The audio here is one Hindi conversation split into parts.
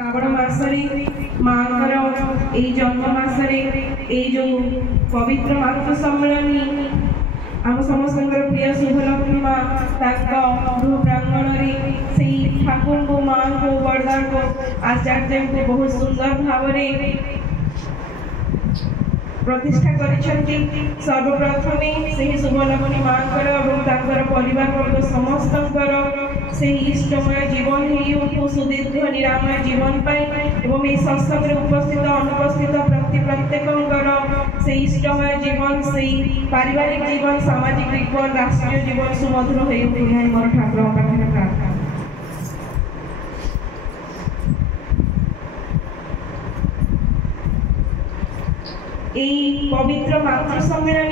श्रावण मासरे माँकर यही जन्म मासरे जो पवित्र मातृ सम्मेलनी आम समस्त प्रिय शुभलक्ष्मी माँ गृह प्रांगण में ठाकुर को माँ को बरदा को आचार्य को बहुत सुंदर भाव प्रतिष्ठा करिसेंती। सर्वप्रथमे से शुभलक्ष्मी माँकर और परिवार वर्ग समस्तंकर से इष्टमय जीवन ही उठू सुदीर्घ निरामय जीवन पाई एवं ये सत्संग उपस्थित अनुपस्थित प्रत्येक से इष्टमय जीवन से पारिवारिक जीवन सामाजिक जीवन राष्ट्रीय जीवन सुमधुर हो मोर ठाकुर पाखे प्रार्थना। पवित्र मातृ सम्मेलन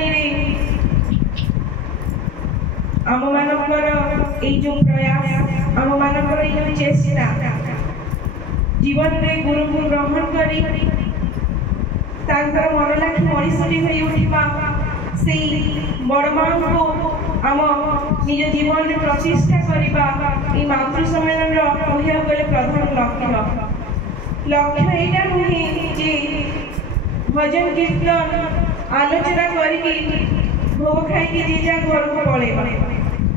आम मानकर जो प्रयास आम मानकर जो चेष्टा जीवन में गुरु को ग्रहण करी मन लाखी मनीषी हो उठा से बड़ माँ को आम निज जीवन में प्रतिष्ठा करने मातृ सम्मेलन कहया गले प्रधान लक्ष्य यहाँ नुहे जे भजन कीर्तन आलोचना करके भोग खाई जी जा घर को पड़े।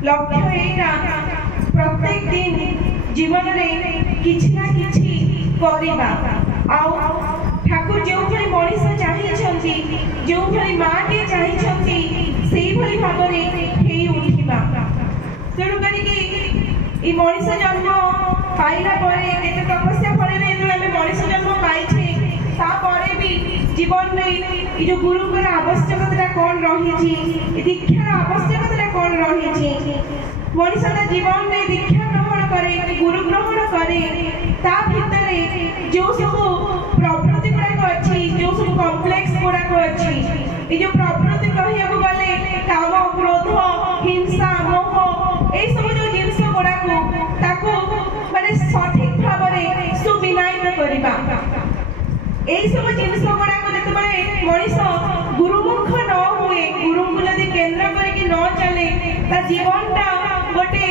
लक्ष्य यहाँ प्रत्येक दिन जीवन में किछि ना किछि करबा ठाकुर जो भाई मनीष चाहिए जो भाई माँ टे चाहिए से भाई भाव में उठा तेणु कर मनीष जन्म पाइला केते तपस्या फल मनीष जन्म पाइछे तापर भी जीवन में जो गुरुकर आवश्यकता कौन रही दीक्षार आवश्यकता कौन रही मनीषा जीवन में दीक्षा ग्रहण करे गुरु ग्रहण करे भितर जो सब प्रवृत्ति गुड़ाक अच्छी जो सब कम्प्लेक्स गुड़ाक अच्छी जो प्रवृत्ति कहया गले काम क्रोध हिंसा मोह ये सब जो जिनस गुड़ाक माने सठिक भाव में सुविनायित करबा यही सब जिनस गुड़ाक जिते मनीष गुरुमुख न हुए गुरु को जब केन्द्र करके न चले जीवनटा गोटे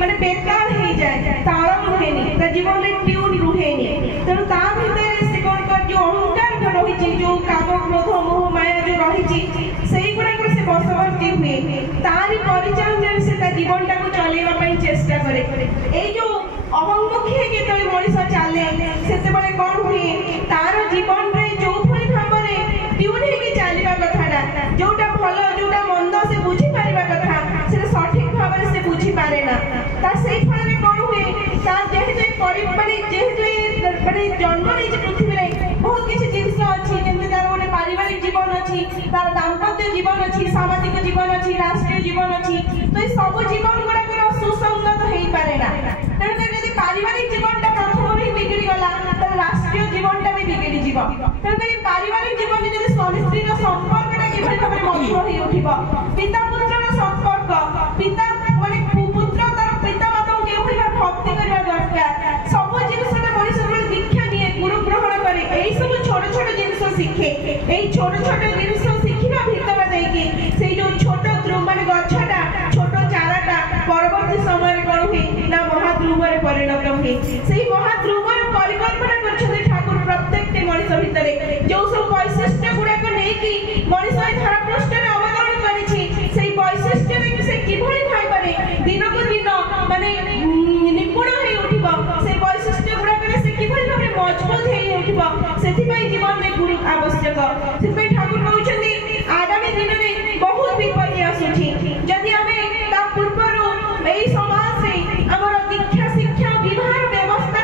माने बेकार हो जाए ताल रुहे जीवन में ट्यून रुहे तेणु भर से कौन कर जो अहंकार रही जो काम क्रोध मोह माया जो रही से गुड़ाक से बसवर्ती हुए तारी परिचय से जीवनटा को चलने चेष्टा करे जो अहंमुखी जो मनीष चले से कौन हुए तार जीवन में जो भाई भाव में ट्यून होगी चलवा कथा जोटा भल जोटा मंद से बुझी पार कथा से सठिक भाव में से बुझी पारे ना से फल कौन हुए माने जन्म नहीं पृथ्वी में बहुत किसी जिनस अच्छी जमी तार गोटे पारिवारिक जीवन अच्छी तार दाम्पत्य जीवन अच्छी सामाजिक जीवन अच्छी राष्ट्रीय जीवन अच्छी तो ये सब जीवन गुड़ाक सुसंगत हो पारे ना तेणुकर पारिवारिक जीवन प्रथम ही बिगड़ी गला राष्ट्रीय जीवनटा भी बिगड़ी जीव तेणुकर पारिवारिक जीवन जब स्वामी स्त्री संपर्कटा किभली भाव में मधुर हो उठिब पिता पुत्र संपर्क पिता माने पुत्र तार पिता माता को केभली भाव भक्ति करबा दरकार सब जिनस मनीष दीक्षा निये गुरु ग्रहण करे एई सब छोट छोट जिनस शिखे एई छोट छोट जिनस शिखिबा भितर देकी से जो छोट द्रुम माने गछटा छोट चाराटा परवर्ती समय कौन हुए ना महाद्रुम परिणत हुए से महाद्रुम परिकल्पना कर ठाकुर प्रत्येक मनीष भितर जो सब वैशिष्ट्य गुड़ाक नहीं मनीष धरा पृष्ठ में अवतरण कर वैशिष्ट्य से किभली भाव दिन को दिन माने निपुण हो उठिब से वैशिष्ट्य गुड़ाक से किभली भाव मजबूत हो उठिब से जीवन में गुरु आवश्यक से ठाकुर कहते आगामी दिन में बहुत विपत्ति आसुची जदि आम पूर्वर यही समाज में आमर दीक्षा शिक्षा विवाह व्यवस्था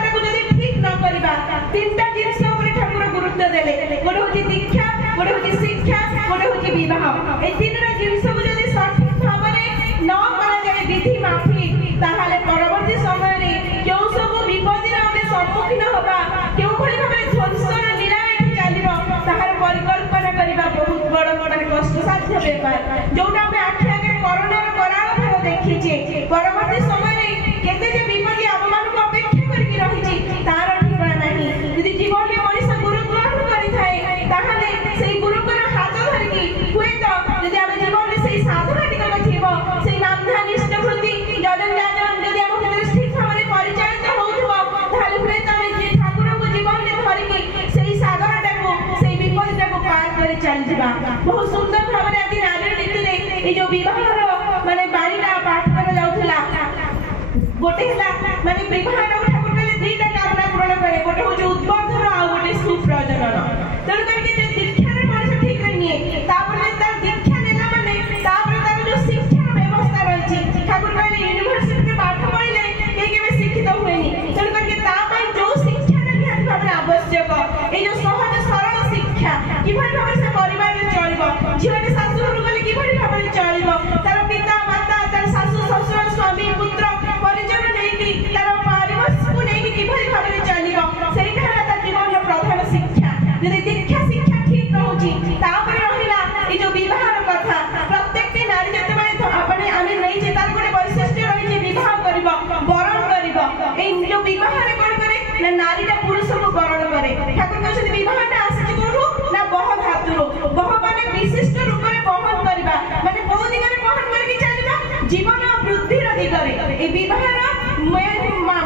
ठीक न करवा तीन जिनस ठाकुर गुरुत्व देले गोटे हूँ दीक्षा गोटे हूँ शिक्षा गोटे हूँ विवाह ये तीन जिनस को जब सठिक भाव में न कराए विधि माफिक ताहले परवर्ती समय क्यों सब विपत्ति आम सम्मुखीन होगा क्यों भाई भाव ध्वंसर लीला चलो ताहार परिकल्पना करने बहुत बड़ बड़ कष्टसाध्य बेपार जोटा आम आखि आगे करोनार कराल भाव देखीचे परवर्ती समय केते जे विपत्ति आम मानक अपेक्षा करके रही तार ठिकाना नहीं यदि जीवन में मनीष गुरु ग्रहण करिथाए ताहाले सेही गुरुकर हाथ धरिकी हुए तो यदि आम जीवन में सेही साधना टिकक थिबो सेही नाम ध्यान इष्ट वृत्ति जदन जदि आम भीतर ठीक भाव में परिचालित होउथबो ताहाले हुए तो आम ठाकुर को जाइबा बहुत सुंदर भाबरे आदि नारी नीति रे ए जो विवाहर माने बाणीटा पाठ करा जाउथला गोटे हला माने विवाह ठाकुर कहले दुईटा कामना पूर्ण करे गोटे होचे उद्बोधन आ गोटे सुप्रजनन तन करके जे दीक्षा रे मनुष्य ठीक रे निये तापर तार दीक्षा नेला माने तापर तार जो शिक्षा व्यवस्था रहिछि ठाकुर कहले यूनिवर्सिटी रे पाठ पढिले के केबे शिक्षित होएनी तन करके ता पय जो शिक्षा रे ध्यान भाबरे आवश्यक ए जो सहज सरल शिक्षा किभଳି भाबरे से परिवार रे चलिबो झियोटे शाशु घर गले किभଳି भाबरे चलिबो तार पिता माता तार शाशु ससुर स्वामी पुत्र परिजन नेकी तार परिवेश को नेकी किभଳି भाबरे चलिबो सेइटा हला तार जीवन रो प्रधान शिक्षा यदि दीक्षा शिक्षा ठीक रहउची तापर रहिला ए जो विवाहर कथा प्रत्येक नारी जते माने अपने आमे नै जे तार कोटे वैशिष्ट्य रहि जे विवाह करबो वरण करबो ए जो विवाह रे कोन करे ना नारी रा पुरुष को वरण करे ठाकुर कहते विवाहटा आसी कोठू ना बह धातुरो बह माने विशिष्ट रूप रे बहन करबा माने बहु दिगरे बहन करके चलिबा जीवन वृद्धि रो दिगरे ए विवाहर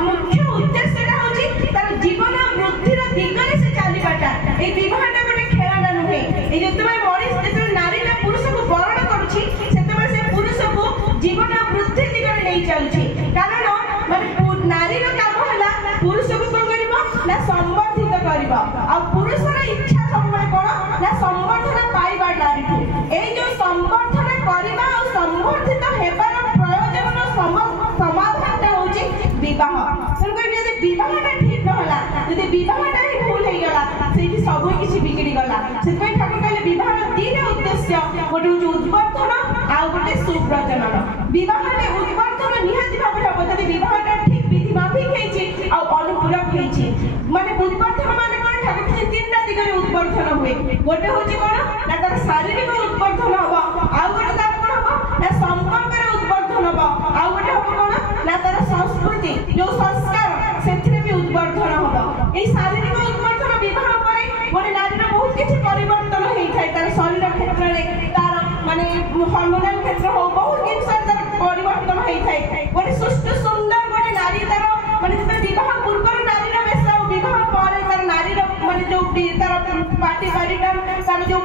मुख्य उद्देश्यटा होची तार जीवन वृद्धि रो दिगरे से चलिबाटा ए विवाहटा गोटे खेळना नहे ए जतबे मଣିष जतबे नारी ना पुरुष को वरण करूची सेतबे से पुरुष को जीवन वृद्धि दिगरे नै चलुची कारण माने नारी रो काम होला पुरुष को कोन करबो ना संवर्धित करबो आ पुरुष रा इच्छा सबले कोन ना संवर्धन पाइबा नारी ए जो संवर्धन करबा आ संवर्धित हेबार प्रयोजन समाधानटा होची विवाह सरकार यदि विवाहटा ठीक न होला यदि विवाहटा ही भूल हे गला सेठी सब किछि बिगड़ी गला सेतपै ठाकुर कहले विवाहर तीन उद्देश्य गोटे होची उद्वर्धन आ गोटे सुप्रजनन विवाह रे उद्वर्धन निहाती भाबरे हो यदि विवाहटा ठीक विधि माफिक हेछि आ अनुपूरक हेछि माने उद्वर्धन माने कोन ठाकुर कहले तीनटा दिगरे उद्वर्धन हुए गोटे होची कोन ना तार शारीरिक उद्वर्धन हबो आ गोटे तार कोन हबो ना संपर्क रे उद्वर्धन हबो आ गोटे हबो कोन ना तार संस्कृति जो संस्कार सेथिरे भी उद्वर्धन हबो ए शारीरिक उद्वर्धन विवाह परे गोटे नारीर बहुत किछि परिवर्तन हेइ थाय तार शरीर क्षेत्र रे तार माने हार्मोनल क्षेत्र हो बहुत किछि तार परिवर्तन हेइ थाय गोटे सुष्ट सुंदर गोटे नारी तार माने जब विवाह पूर्व नारीर बेस विवाह परे तार नारीर माने जो तार पार्टी परिधान तार जो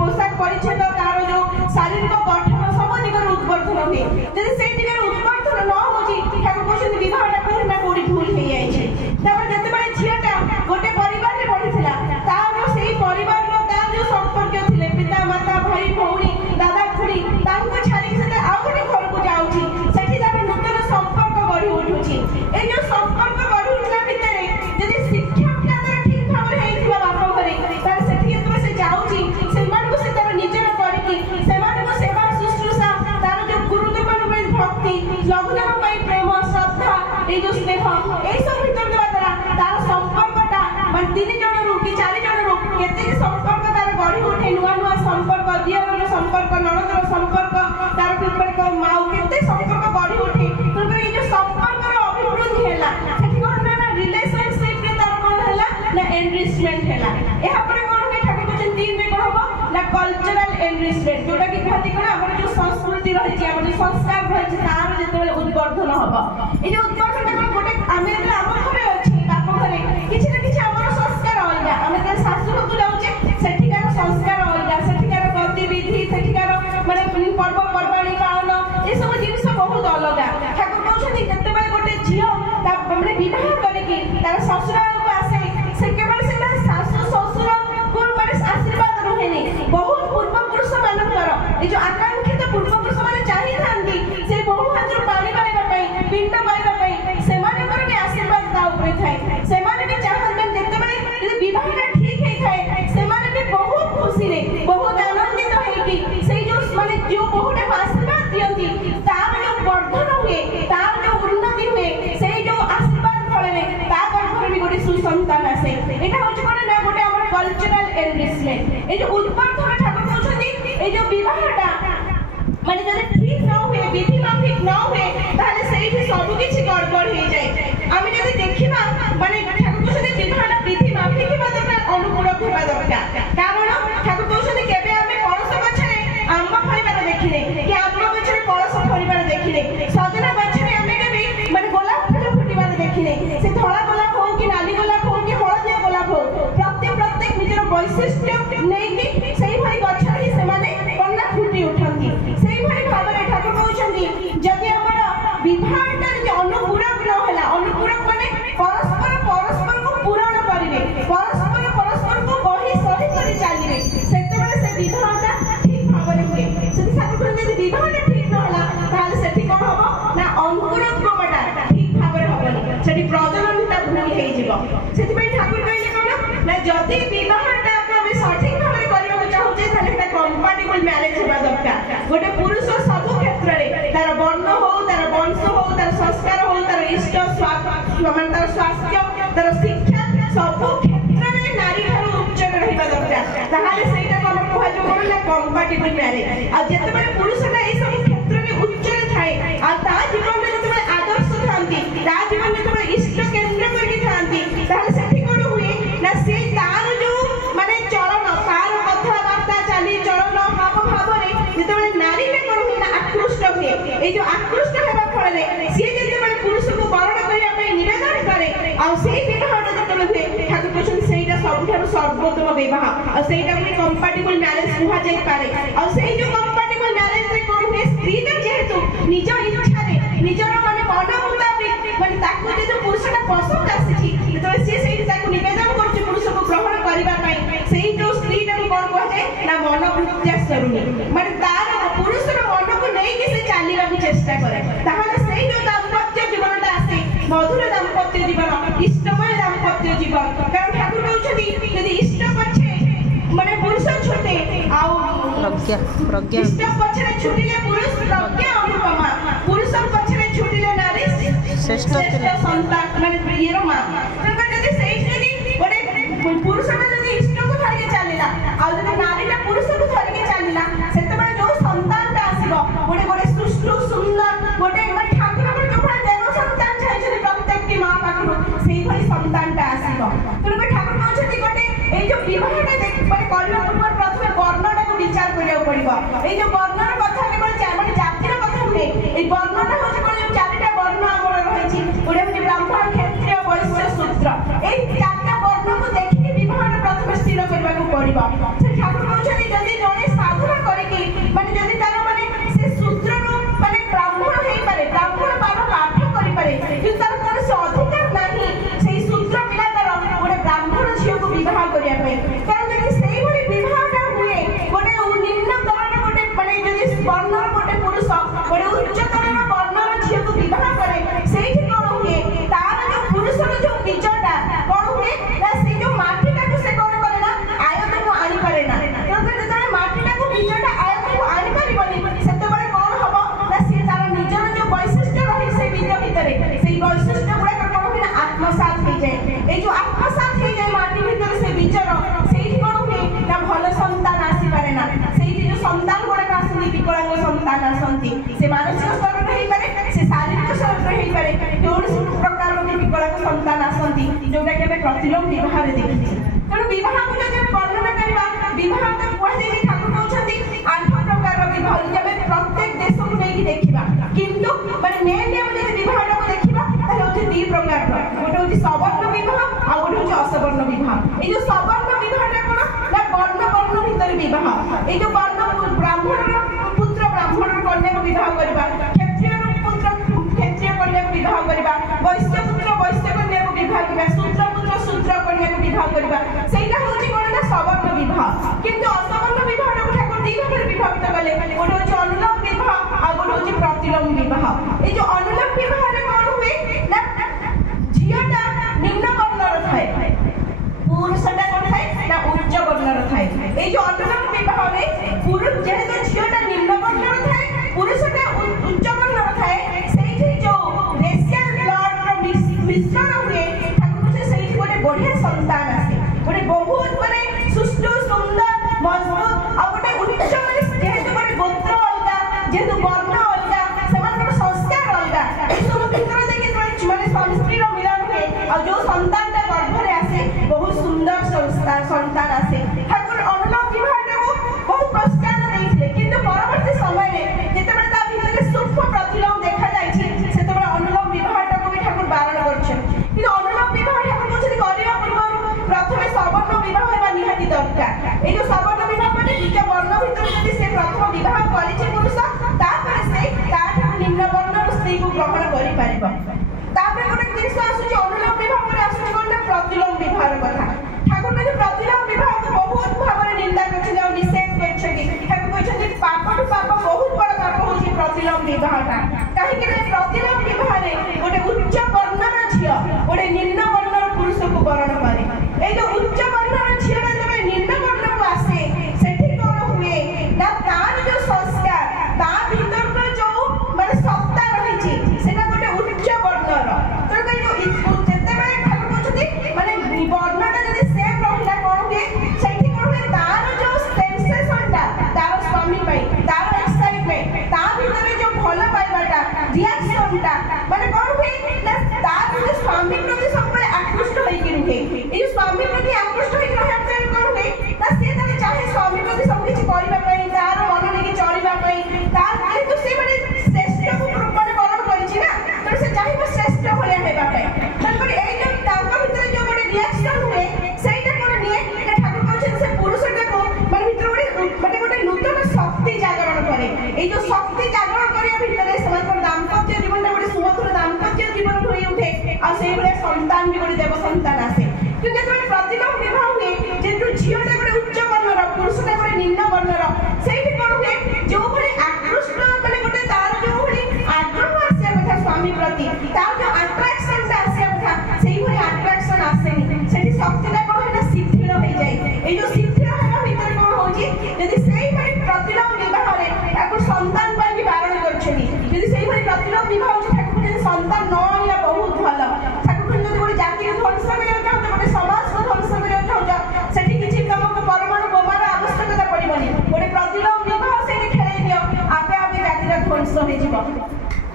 पोशाक परिच्छेद तार जो शारीरिक गठन सब दिगर उद्वर्धन हुए यदि से दिगर उद्वर्धन न होची ठाकुर कहते विवाहटा कोन ना कोडी भूल हे जाइछे तापर जते बळे झियाटा गोटे परिवार रे पढिथिला तार सेही परिवार रो तार जो संपर्क थिले पिता माता भाई भौणी दादा खुडी तांको छाडी से आ गोटे घर को जाउची सेठी तार नूतन संपर्क गढी उठुची ए जो संपर्क गढी उठला भितरे यदि शिक्षा तार ठीक भाबरे हेइथिबा बाप घरे तार सेठी तो से जाउची सेमान को से तार निजर करिकी सेमान को सेवा शुश्रूषा तार जो गुरुदेव मान भक्ति लग्न पई प्रेम श्रद्धा ए जो स्नेह ए सब भीतर देबा तारा तार संपर्कटा मान तीन जण रो कि चार जण रो केते संपर्क तार गढी उठे नुवा नुवा संपर्क दियर संपर्क नणदर संपर्क तार संपर्क माऊ केते संपर्क गढी उठे तोर ए जो संपर्क रो अभिवृद्धि हैला सेठी कोन ना रिलेशनशिप रे तार कोन हैला ना एनरिचमेंट हैला एहा परे कोन के ठाकुर कहते तीन में कोन हबो ना कल्चरल एनरिचमेंट जोटा कि कहती कोन हमर जो संस्कृति रहिछि हमर जो संस्कार रहिछि तार जेतबे उद्वर्धन हबो ए जो उद्वर्धन कोन गोटे आमे जे हमर घरे अछि बाप घरे किछि ना किछि हमर संस्कार अलगा आमे जे शाशु को जाउचे सेठिकार संस्कार अलगा सेठिकार गतिविधि सेठिकार माने पर्व पर्वाणी पालन ए सब जिनिस बहुत अलगा ठाकुर कहउछथि जेतबे गोटे झियो ता हमरे विवाह करे कि तार ससुराल को आसे से केवल से शाशु ससुर को माने आशीर्वाद रहेनी बहुत पूर्व पुरुष मानकर ए जो आकांक्षित पूर्व पुरुष माने चाहि थांती से बहु हातर पानी पाइबा पई पिंड पाइबा पई से माने कर भी आशीर्वाद ता ऊपर थाए से माने भी चाहत जेतबे यदि विवाहटा ठीक हे थाए से माने भी बहुत खुशी रे बहुत आनंदित है कि से जो माने जो बहुटे आशीर्वाद दियंती तार जो वर्धन हुए तार जो उन्नति हुए से जो आशीर्वाद फळे ता पर भी गोटे सुसंतान आसे एटा होछ कोन ना गोटे हमर कल्चरल एनरिचमेंट ए जो उद्वर्धन ठाकुर कहउछथि ए जो विवाहटा माने जदि ठीक न हुए विधि माफिक न हुए ताले सेठी सब किछि गड़बड़ हे जाय आमे जदि देखिबा माने ठाकुर कहउछथि विवाहटा विधि माफिक हेबा दरकार अनुपूरक हेबा दरकार कारण ठाकुर कहउछथि केबे आमे कलश गछरे आंबा फळिबार देखिले कि आंबा गछरे कलश फळिबार देखिले सजना गछरे आमे केबे माने गोलाप फूल फुटिबार देखिले से धळा गोलाप हो कि नाली गोलाप हो कि हळदिया गोलाप हो प्रत्येक निजर वैशिष्ट्य नै कि सेही भई गछ जदि विवाहटा आमे सठिक भाव करबा चाहूचे ताले एटा कंपैटिबल मैरिज हेबा दरकार गोटे पुरुष सब क्षेत्र रे तार वर्ण हो तार वंश हो तार संस्कार हो तार इष्ट स्वास्थ्य तार स्वास्थ्य तार शिक्षा सब क्षेत्र रे नारी ठारू उच्च रहिबा दरकार ताहाले सेटा हम कहै जो बोलला कंपैटिबल मैरिज आ जते बेले पुरुषटा ए सब क्षेत्र रे उच्च थाए आ ता जीवन में जते बेले आदर्श थांती ता जीवन में जते इष्ट केंद्र करके थांती ताहाले सेठी कोन हुए ना से तार जो माने चलन तार कथा वार्ता चाली चलन हाव भाव रे जते बेले नारी में कोन हुए ना आकृष्ट हुए ए जो आकृष्ट हेबा फळे से जते बेले पुरुष को वरण करिया पे निवेदन करे आ सेई विवाहटा जते बेले हुए ठाकुर कहछन सेईटा सबठारु सर्वोत्तम विवाह आ सेईटा भी कंपैटिबल मैरिज कुहा जाय पारे आ सेई जो कंपैटिबल मैरिज रे कोन हुए स्त्री ता जेहेतु निज इच्छा रे निजर माने मन मुताबिक माने ताकू जे पुरुषटा पसंद आसी तो से सेई ताकू निवेदन करछ पुरुष को ग्रहण करिबा पई सेई जो स्त्रीटा को कोन कह जाय ना मन वृत्ति सरुनी माने तार पुरुषर मन को नै कि से चालीबा की चेष्टा करे ताहाले सेई जो दाम्पत्य जीवनटा आसे मधुर दाम्पत्य जीवन इष्टमय दाम्पत्य जीवन कारण ठाकुर कहउछथि यदि इष्ट पछे माने पुरुष छोटे आउ प्रज्ञा इष्ट पछरे छुटिले पुरुष प्रज्ञा अनुपमा पुरुष पछरे छुटिले नारी श्रेष्ठ संतान माने येरो मां तंका जदि सेई जदि गोटे पुरुषटा जदि इष्ट को धरि के चालिला आ जदि नारीला पुरुष को धरि के चालिला सेते बेले जो संतानटा आसीबो गोटे गोटे सुष्ठु सुंदर गोटे माने ठाकुर को जो भा देव संतान चाहि प्रत्येक की मां पाखरु सेई भली संतानटा आसीबो तंका ठाकुर कहउछथि गोटे ए जो विवाहटा देख माने करिया पूर्व प्रथमे वर्णटा को विचार करिया पड़िबो ए जो वर्णर कथा केवल माने जातिर कथा हुए ए वर्णटा होछ कोन जो चारिटा वर्ण हमर रहिछि गोटे होछि ब्राह्मण क्षत्रिय वैश्य शूद्र ए चारटा वर्ण को देखि विवाहटा प्रथमे स्थिर करबा को पड़िबो से ठाकुर कहउछथि जदि जने साधना करे कि माने जदि तार माने से शूद्र रो माने ब्राह्मण हेई पारे ब्राह्मण बाबा पाठ करि पारे कि तार कोन से अधिकार नाही सेई शूद्र पिला तार गोटे ब्राह्मण झियो को विवाह करिया पे कारण जदि सेई भली विवाहटा हुए गोटे निम्न तरण गोटे माने जदि वर्णर गोटे पुरुष गोटे उच्च तरण वर्णर झियो को विवाह करे सेठी कोन हुए तार जो पुरुषर जो बीजटा कोन हुए ना से जो माटीटा को से कोन करे ना आयत को आनी पारे ना कारण जदि माटीटा को बीजटा आयत को आनी पारिबनी सेते बेले कोन हबो ना से तार निजर जो वैशिष्ट्य रही से बीज भितरे सेई वैशिष्ट्य गुडा कोन हुए ना आत्मसात हो जाए ए जो आत्मसात हो जाए माटी भितर से बीजर सेठी कोन हुए ना भलो संतान आसी पारे ना सेठी जो संतान गुडा आसନ୍ତି विकलांग संतान आसନ୍ତି से मानसिक स्तर रे हेई पारे से शारीरिक स्तर रे हेई पारे कौन प्रकार रो विकलांग संतान आसନ୍ତି जोटा के प्रतिलोम विवाह रे देखिछि तेणु विवाह को जदि वर्णना करबा विवाह तो कहै जे ठाकुर कहउछथि 8 प्रकार रो विवाह जे प्रत्येक देश को नै कि देखिबा किंतु माने मेन हम जदि विवाह को देखिबा ताले होछि 2 प्रकार रो गोटे होछि सवर्ण विवाह आ गोटे होछि असवर्ण विवाह ए जो सवर्ण विवाहटा कोन ना वर्ण भितर विवाह ए जो वर्ण ब्राह्मण पुत्र ब्राह्मण कन्या को विवाह करबा क्षत्रिय पुत्र क्षत्रिय कन्या को विवाह करबा वैश्य पुत्र वैश्य कन्या को विवाह करबा शूद्र पुत्र शूद्र कन्या को विवाह करबा सेटा होछि कोन ना सवर्ण विवाह किंतु असवर्ण विवाह ठाकुर 2 भागरे विभक्त कले गोटे होछि अनुलोम विवाह आ गोटे होछि प्रतिलोम विवाह ए जो अनुलोम विवाह रे कोन हुए ना झियोटा निम्न वर्णर थाए पुरुषटा कोन थाए ना उच्च वर्णर थाए ए जो अनुलोम विवाह रे पुरुष जेहेतु झियोटा निम्न वर्णर थाए पुरुषटा उच्च वर्णर थाए सेठी जो रेशियल ब्लड रो मिश्रण हुए ठाकुर से सेठी गोटे बढ़िया संतान आसे गोटे बहुत माने सुष्ठु सुंदर मजबूत आ गोटे उच्च माने जेहेतु गोटे गोत्र अलगा जेहेतु वर्ण अलगा सेमानकर संस्कार अलगा ए सब भितर देखि माने स्वामी स्त्री रो मिलन हुए आ जो संतानटा गर्भ रे आसे बहुत सुंदर संतान आसे ठाकुर अनुलोम विवाहटा को बहुत प्रोत्साहन देइथिले किंतु परवर्ती समय रे जेते बेले ता भितर सूक्ष्म प्रतिलोम देखा जायछि सेते बेले अनुलोम विवाहटा को भी ठाकुर बारण करछन किंतु अनुलोम विवाह ठाकुर कहछथि करिया पूर्व प्रथमे सवर्ण विवाह हेबा निहाती दरकार ए जो सवर्ण विवाह माने निज वर्ण भितर जदि से प्रथम विवाह करिछि पुरुष तापर से ताठ निम्न वर्ण स्त्री को ग्रहण करि पारिबो तापर गोटे जिनिस आसुछि अनुलोम विवाह पर आसुछि कोन प्रतिलोम विवाह कथा ठाकुर कहै प्रतिलोम विवाह को बहुत भाबरे निंदा करछथि आ निषेध करछथि ठाकुर कहछथि पाप बहुत बड़ पाप होछि प्रतिलोम विवाहटा काहे कि प्रतिलोम विवाह रे गोटे उच्च वर्णर झियो गोटे निम्न वर्णर पुरुष को वरण करे ए जो उच्च वर्ण संतान भी गोटे देव संतान आसे क्योंकि जेतबेले प्रतिलोम विवाह हुए जेतु झियोटा गोटे उच्च वर्णर पुरुषटा गोटे निम्न वर्णर सेठी कोन हुए जो भले आकृष्ट माने गोटे तार जो भले आग्रह आसे कथा स्वामी प्रति तार जो अट्रैक्शन आसे कथा सेही भले अट्रैक्शन आसेनी सेठी शक्तिटा कोन हेना शिथिल होई जाय ए जो शिथिल हेना भीतर कोन होची यदि सेही भले प्रतिलोम विवाह रे ताको संतान पर भी बारण करछनी यदि सेही भले प्रतिलोम विवाह होची ताको जे संतान न आनिया बहुत भलो ताको जदि गोटे जाति के ध्वंस करिया चाहत गोटे समाज को ध्वंस करिया चाहत सेठी किछि तमको परमाणु बोमार आवश्यकता पड़िबनी गोटे प्रतिलोम विवाह सेठी खेलै दियो आपे आपे जातिरा ध्वंस होई जिवो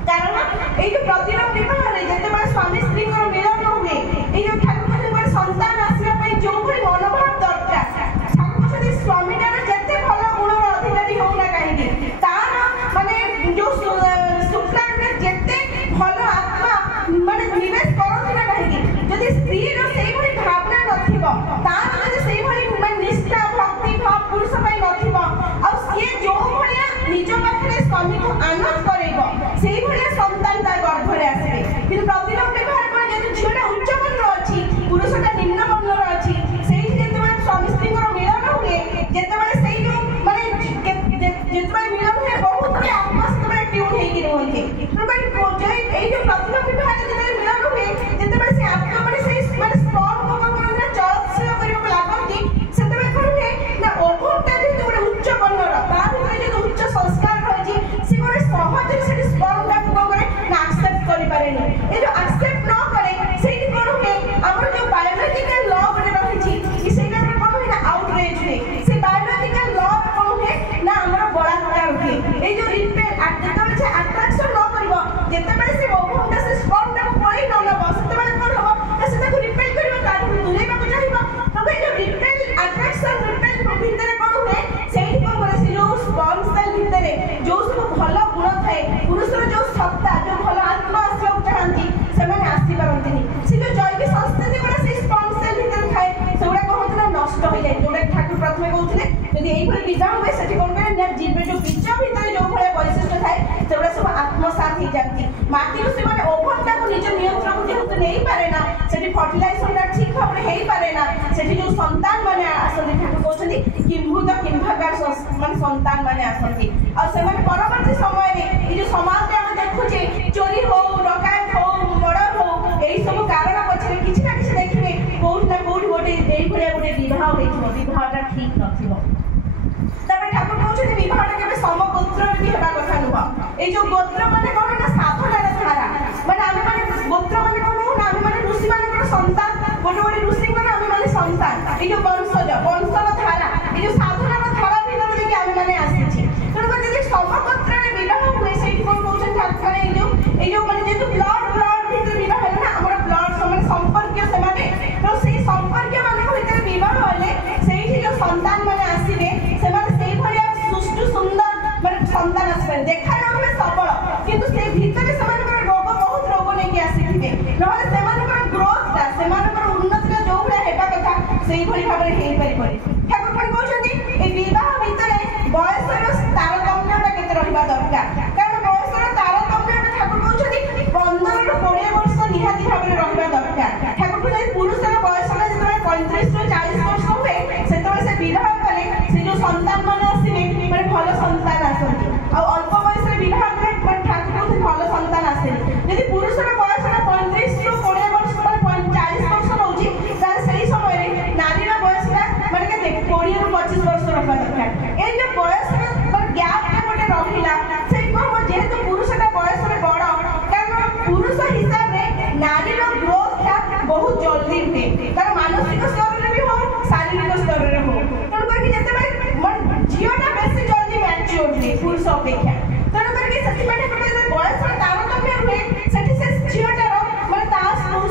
कारण एई जो प्रतिलोम विवाह रे जते माने स्वामी स्त्री को मिलन हुए एई जो ठाकुर को गोटे संतान आसिया पई जो भली मनोभाव दरकार ठाकुर जदि स्वामी रे जते भलो गुण अधिकारी होना काहेकि तार माने जो शुक्लान रे जते भलो आत्मा माने निवेश करथि ना काहेकि जदि स्त्री रो सेई भली भावना नथिबो तार जदि सेई भली माने निष्ठा भक्ति भाव पुरुष पई नथिबो आ से जो भलिया निज पाखरे स्वामी को आनंद करेबो सेई भलिया संतान ता गर्भ रे आसे किंतु प्रतिलोम व्यवहार पर जदि झियोटा उच्च वर्ण अछि पुरुषटा निम्न वर्ण रो अछि सेई जेते माने स्वामी स्त्री को मिलन हुए जेते माने सेई जो माने जेते माने मिलन हुए बहुत बड़े आपस में ट्यून हेकि रहंती तो माने एई जो प्रतिलोम व्यवहार जेते मिलन हुए जेते माने से आत्मा माने सेई माने स्पर्म को कोन चलस्य करियो लागंती सेते माने कोन हुए ना ओभोटा जे गोटे उच्च वर्ण रो ता भितर जे उच्च संस्कार रहछि से गोटे सहज से स्पर्म ता को करे ना एक्सेप्ट करि पारेनी ए जो एक्सेप्ट न करे सेठी कोन हुए हमर जो बायोलॉजिकल लॉ गोटे रहिछि ई सेटा रे कोन हुए ना आउटरेज हुए से बायोलॉजिकल लॉ कोन हुए ना हमर बलात्कार हुए ए जो रिपेल जेते से अट्रैक्शन न करबो जेते बेले से ओभोटा से स्पर्म ता को पळै न नबो सेते बेले कोन हबो ना सेटा को रिपेल करबो ता दुलेबा को चाहिबो तो ए जो रिपेल अट्रैक्शन रिपेल भितरे कोन हुए सेठी कोन करे से जो स्पर्म सेल भितरे जो सब भलो गुण थाए पुरुषर जो सत्ता जो भलो आत्मा आसी चाहती से माने आसी पारंतिनी से जो जैविक संस्कृति गुड़ा से स्पर्म सेल भितर थाए सेगुडा कहत ना नष्ट हो जाय जोडा ठाकुर प्रथमे कहउथिले यदि एई भली विवाह हुए सेठी कोन करे ना जीव जो बीज भितर जो भले वैशिष्ट थाए सेगुडा सब आत्मसात ही जाती माटी रो से माने ओभनता को निज नियंत्रण जेहेतु नहीं पारे ना सेठी फर्टिलाइजेशन दा ठीक भाबरे हेई पारे ना सेठी जो संतान माने आसନ୍ତି ठाकुर कहउछन्ती किंभूत किंभागार माने संतान माने आसନ୍ତି और से माने परवर्ती समय रे ई जो समाज रे हम देखुचे चोरी हो डकायत हो मर्डर हो एई सब कारण पछरे किछि ना किछि देखिबे कोउठ ना कोउठ गोटे एई भलिया गोटे विवाह होइथिबो विवाहटा ठीक नथिबो तबे ठाकुर कहउछन्ती विवाहटा केबे समगोत्र रे भी हेबा कथा नुह एई जो गोत्र माने कोन ना साधनार धारा माने आमे माने गोत्र माने कोन ना आमे माने ऋषि मानकर संतान गोटे गोटे ऋषि माने आमे माने संतान एई जो वंशज वंशर धारा एई जो साधनार धारा भितर जे आमे माने आसीछि तण माने जे समगोत्र रे विवाह हुए सेठी कोन कहउछन ठाकुर एई जो माने जे ब्लड भितर विवाह है ना हमर ब्लड समान संपर्क से माने तो सेई संपर्क माने भितर विवाह होले सेठी जो संतान माने आसीबे से माने सेई भलिया सुष्टु सुंदर माने संतान आसीबे देखा जाउबे सबल किंतु से भितर समानकर रोग बहुत रोग नै के आसीथिबे नहले समानकर ग्रोथ ता समानकर उन्नति जो भले हेबा कथा सेई भली भाबरे हेई परिबे ठाकुर पण कहउछन्ती ए विवाह भितरे बयसर तारतम्यटा केते रहिबा दरकार कारण बयसर तारतम्यटा ठाकुर कहउछन्ती 15 ରୁ 20 वर्ष निहाती भाबरे रहिबा दरकार ठाकुर कहउछन्ती पुरुषर बयसर जेतबे 35 ରୁ 40 वर्ष हुए सेतबे से विवाह कले से जो संतान माने आसीबे माने भलो संतान आसନ୍ତି आ अल्प बयस रे विवाह करे ठाकुर कहउछन्ती भलो संतान आसेनी यदि पुरुषर बयसर 35 ରୁ 20 वर्ष माने 40 वर्ष रहउची तार सेही समय रे नारी रा बयसरा माने केते 20 ରୁ 25 वर्ष रहबा दरकार ए जो बयस पर गैप रे गोटे रहिला से कहबो जेहेतु पुरुषटा बयस रे बड़ कारण पुरुष हिसाब रे नारी रो ग्रोथ ता बहुत जल्दी हुए तार मानसिक स्तर रे भी हो शारीरिक स्तर रे हो तण करके जते माने जियोटा बेसी जल्दी मैच्योर हुए पुरुष अपेक्षा तण करके सती माने बयस रे तारतम्य हुए सेठी से जियोटा रो माने ता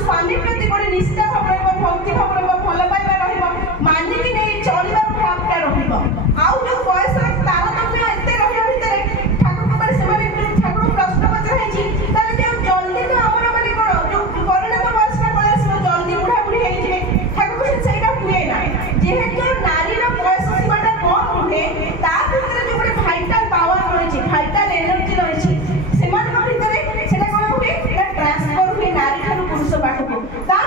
स्वामी प्रति गोटे निष्ठा भाबरे भक्ति भाबरे भल पाइबा रहिबो मानि कि नै चलिबा भावटा रहिबो आउ जो बयस रे तारतम्य एते रहिबा भितरे ठाकुर को से माने ठाकुर प्रश्न पत्र हेछि ताले जे जल्दी तो हमर माने कोन जो परिणत बयस रे बयस जल्दी बुढ़ा बुढ़ी हेइ जिवे ठाकुर को सेटा हुए ना जेहेतु नारी रो बयस सीमाटा कम हुए ता भितरे जो गोटे भाइटल पावर रहिछि भाइटल एनर्जी रहिछि सेमान भितरे सेटा कोन हुए ना ट्रांसफर हुए नारी ठाकुर पुरुष पाखको ता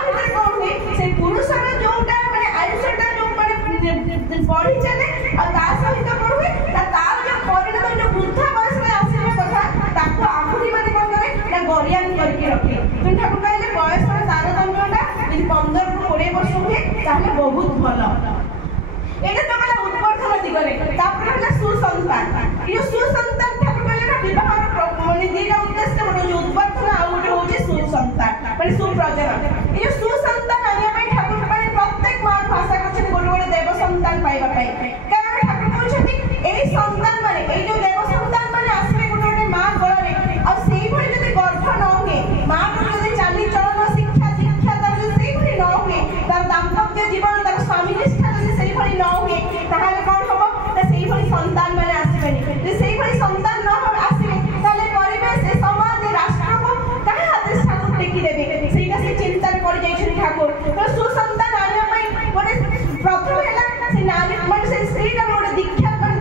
भल एटा तो गला उत्पर्धन दिगरे तापर होला सुसंतान यो सुसंतान ठाकुर कहले ना विवाह माने दीटा उद्देश्य बडो जो उत्पर्धन आ उठे होचे सुसंतान माने सुप्रजनन यो सुसंतान आनिया पई ठाकुर माने प्रत्येक मां भाषा करछन गोटे गोटे देव संतान पाइबा पई कारण ठाकुर कहछथि एई संतान माने एई जो देव संतान माने आसबे गोटे गोटे मां गळरे आ सेई भली जदि गर्भ न हुए मां को जदि चाली चलन शिक्षा दीक्षा तार जदि सेई भली न हुए तार दाम्पत्य जीवन तार स्वामी निष्ठा जदि सेई भली न हुए ताहाले कोन हबो त सेई भली संतान माने आसीबेनी जे सेई भली संतान न हो आसीबे ताले परिवेश ए समाज राष्ट्र को कहा हाथ ठाकुर टेकी देबे सेईटा से चिंता कर जाइछन ठाकुर तो सुसंतान आनिया पई गोटे प्रथम हैला से नारी माने से स्त्रीटा गोटे दीक्षा कर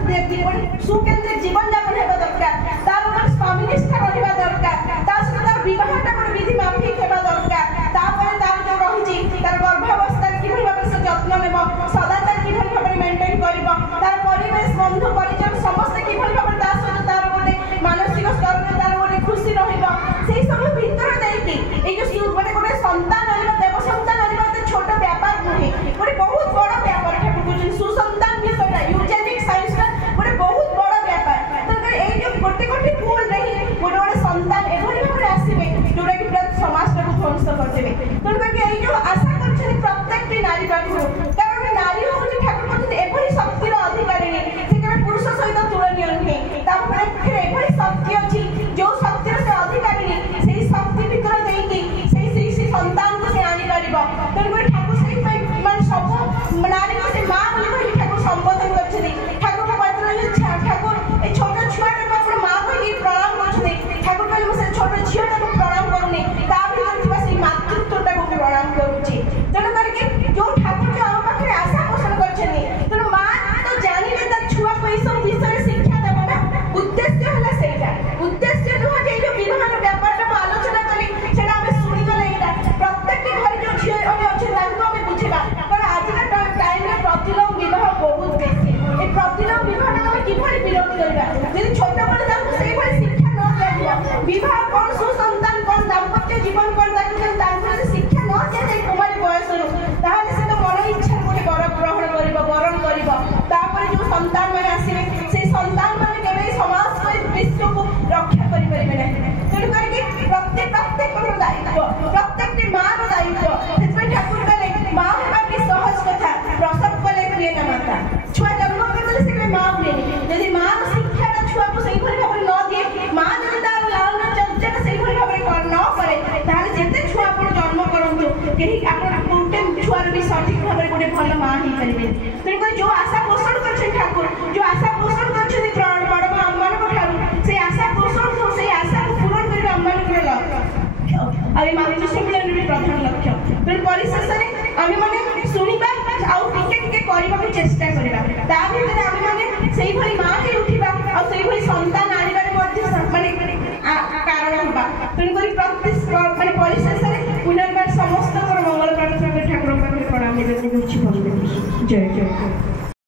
सुकेंद्रित जीवन यापन हेबा दरकार तार ऊपर स्वामी निष्ठा रहिबा दरकार ता सहित तार विवाहटा गोटे विधि माफिक हेबा दरकार तापर तार जो रहिछि तार गर्भावस्था किभली भाबे से यत्न नेबो सदाचार किभली भाबे मेंटेन करबो तार परिवेश बंधु परिजन समस्त किभली भाबे ता सहित तार गोटे मानसिक स्तर रे तार गोटे खुशी रहिबो सेई सब भीतर देइति ए जो गोटे गोटे संतान आनिबा देव संतान आनिबा तो छोट व्यापार नुहे गोटे बहुत बड़ व्यापार ठाकुर कहछन सुसंतान विषयटा यूजेनिक साइंस रा गोटे बहुत बड़ व्यापार तो ए जो गोटे गोटे फूल रही गोटे गोटे संतान एभली भाबे आसीबे जोटा कि पूरा समाज को ध्वंस कर देबे तो ए जो आशा करछन प्रत्येक नारी पाखु कारण नारी होछि ठाकुर कहछन एभली शक्तिर अधिकारिणी से केवल पुरुष सहित तुलनीय नुहे तापर एभली शक्ति अछि जो शक्तिर से अधिकारिणी सेही शक्ति भीतर देइति सेही संतान को से आनी परिबो तो ठाकुर सेही मान सब नारी को से मां बोली ठाकुर संबोधन करछथि ठाकुर को पत्र ठाकुर ए छोट छुआटा को अपन मां को ही प्रणाम करछथि ठाकुर कहले से छोट झियोटा को प्रणाम करूनी ता भीतर थिबा से मातृत्वटा को प्रणाम करूची तेणु करके जो ठाकुर जो हम पाखरे आशा पोषण करछथि तेणु मां तो जानिले ता छुआ को ई सब विषय शिक्षा देबो ना उद्देश्य होला सेटा उद्देश्य दुहा जे जो विवाहर व्यापारटा को आलोचना कली सेटा हमें सुनि गले एटा प्रत्येक घर जो झियो अछि तांको हमें बुझिबा कारण आज का टाइम रे प्रतिलोम विवाह बहुत बेसी ए प्रतिलोम विवाह हम किभली विरोध करबा यदि छोट बड़ तांको सेही भली शिक्षा न दिया विवाह कोन सुसंतान कोन दाम्पत्य जीवन कोन तांको शिक्षा न दिया जाय कुमारी बयस रो ताहाले से तो मन इच्छा गोटे बर ग्रहण करिबो वरण करिबो तापर जो संतान माने आसीबे से संतान माने केबे समाज को विश्व को रक्षा करि परिबे नै तेणु करके प्रत्येक को दायित्व प्रत्येक मां रो दायित्व सेते ठाकुर कहले मां हेबा की सहज कथा प्रसव कले प्रिय न माता छुआ जन्म करले से मां हुए यदि मां शिक्षा छुआ को सही भली भाबे न दिए मां जदि तार लालन चर्चा सही भली भाबे न करे ताले जेते छुआ आपण जन्म करंतु केही आपण गोटे छुआर भी सठिक भाबे गोटे भल मां ही परिबे तेणु कर जो आशा पोषण करछन ठाकुर जो आशा पोषण करछन प्राण बड़ मां मन को ठाकुर से आशा पोषण तो से आशा को पूर्ण करबा अम्मान को लक्ष्य अरे मातृ सम्मेलन रे प्रधान लक्ष्य तेणु परिशेष रे आमे माने सुनिबा आउ टिके करबा को चेष्टा करबा ता भितर आमे माने सेही भली मां के उठिबा आ सेही भली संतान आनिबारे मध्ये माने कारण होबा तेणु करी प्रत्येक माने परिशेष रे पुनर्बार समस्त मंगल प्रार्थना ठाकुर पाखरे प्रणाम देबे जय जय।